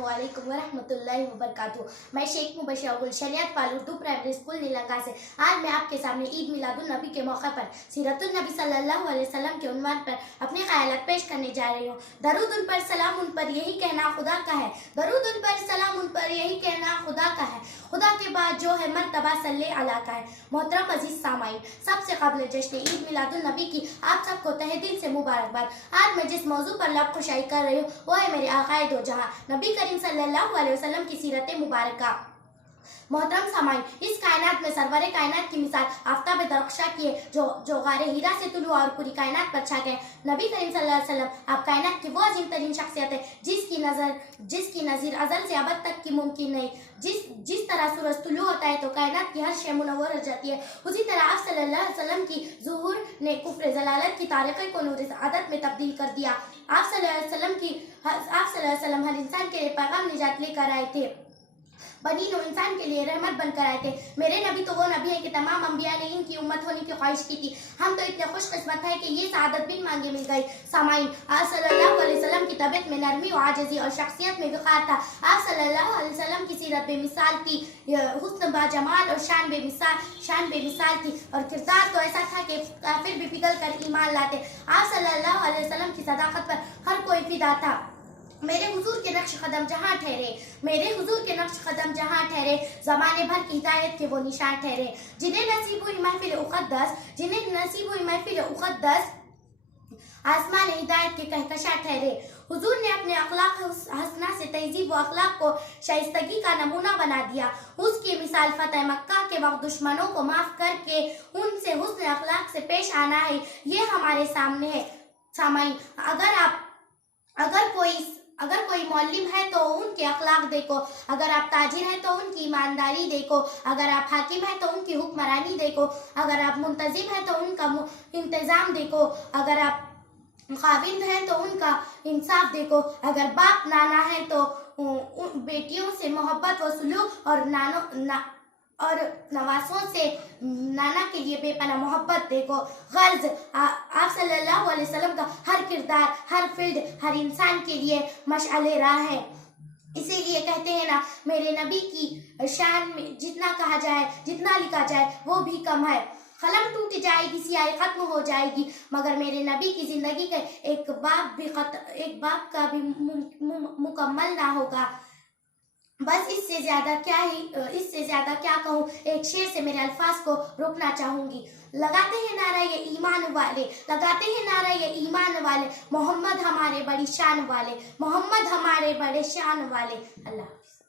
अस्सलामुअलैकुम वरहमतुल्लाहि वबरकातुहू। मैं शेख मुबशरा गुलशनियत पाल उर्दू प्राइमरी स्कूल नीलंगा से आज मैं आपके सामने ईद मिलादुन नबी के मौके पर सीरतुन नबी सल्लल्लाहु अलैहि वसल्लम के उन्वान पर अपने ख्यालात पेश करने जा रही हूँ। दरूद उन पर सलाम उन पर यही कहना खुदा का है, दरूद उन पर सलाम उन पर यही कहना खुदा का है, खुदा के बाद जो है मर्तबा सल्ले अला का है। मोहतरम अजीज सामाईन, सबसे कबल जश्न ईद मिलादुन नबी की आप सबको तहे दिल से मुबारकबाद। आज मैं जिस मौजू पर लब खुशाई कर रही हूँ वो है मेरे आकाए दो जहां नबी करीम सल्लल्लाहु अलैहि वसल्लम की सीरत मुबारका। मोहतरम सामाईन, इस कायनात में सरवरे कायनात की मिसाल आफ्ताब दरख्शा की है जो गारे हीरा से तुलु और पूरी कायनात पर छा गए। नबी करीम सल्लल्लाहु अलैहि वसल्लम आप कायनात की वो अजीम तरीन शख्सियत है जिसकी नज़ीर अज़ल से अबद तक की मुमकिन नहीं। जिस तरह सूरज तुलु होता है तो कायनात की हर शय मुनव्वर हो जाती है, उसी तरह आप सल्लल्लाहु अलैहि वसल्लम की ज़ुहूर ने कुफ्र ज़लालत की तारीक़ को नूर आदत में तब्दील कर दिया। आप सल्लल्लाहु अलैहि वसल्लम हर इंसान के लिए पैगाम निजात लेकर आए थे, बनी नो इंसान के लिए रहमत बनकर आए थे। मेरे नबी तो वो नबी है कि तमाम अंबिया ने इनकी उम्मत होने की ख्वाहिश की थी। हम तो इतने खुशकिस्मत है कि ये सआदत बिन मांगे मिल गई। सामाईन, आप सल्लल्लाहु अलैहि वसल्लम की तबीयत में नरमी और आजिज़ी और शख्सियत में वक़ार था। आप सल्लल्लाहु अलैहि वसल्लम की सीरत बेमिसाल थी, हुस्न बाजमाल और शान बेमिसाल थी और किरदार तो ऐसा था कि काफिर भी पिघल कर ईमान लाते। आप सल्लल्लाहु अलैहि वसल्लम की सदाकत पर हर कोई फिदा था। मेरे हुजूर के नक्श कदम जहाँ ठहरे, ज़माने भर की हिदायत के वो निशान ठहरे। जिन्हें नसीब हुई महफिल उक़द्दस आसमान हिदायत के कहकशा ठहरे। हुजूर ने अपने अखलाक हसना से तहजीब व अखलाक को शाइस्तगी का नमूना बना दिया। उसकी मिसाल फतह मक्का के वक्त दुश्मनों को माफ करके उनसे हुस्न अखलाक से पेश आना है, ये हमारे सामने है। सामाईन, अगर कोई मौलिम है तो उनके अखलाक देखो, अगर आप ताजिर हैं तो उनकी ईमानदारी देखो, अगर आप हाकिम हैं तो उनकी हुक्मरानी देखो, अगर आप मुंतजिम हैं तो उनका इंतजाम देखो, अगर आप खाविंद हैं तो उनका इंसाफ देखो, अगर बाप नाना है तो बेटियों से मोहब्बत व सुलूक और नवासों से नाना के लिए बेपनाह मोहब्बत देखो। गर्ज आप सल्लल्लाहु अलैहि वसल्लम का हर किरदार, हर फील्ड, हर इंसान के लिए मशअले राह है। इसीलिए कहते हैं ना, मेरे नबी की शान में जितना कहा जाए, जितना लिखा जाए वो भी कम है। कलम टूट जाएगी, सियाही खत्म हो जाएगी, मगर मेरे नबी की जिंदगी के एक बाप का भी मुकम्मल ना होगा। बस इससे ज्यादा क्या कहूँ, एक शेर से मेरे अल्फाज को रोकना चाहूंगी। लगाते हैं नारा ये ईमान वाले, मोहम्मद हमारे बड़ी शान वाले, अल्लाह हाफ़िज़।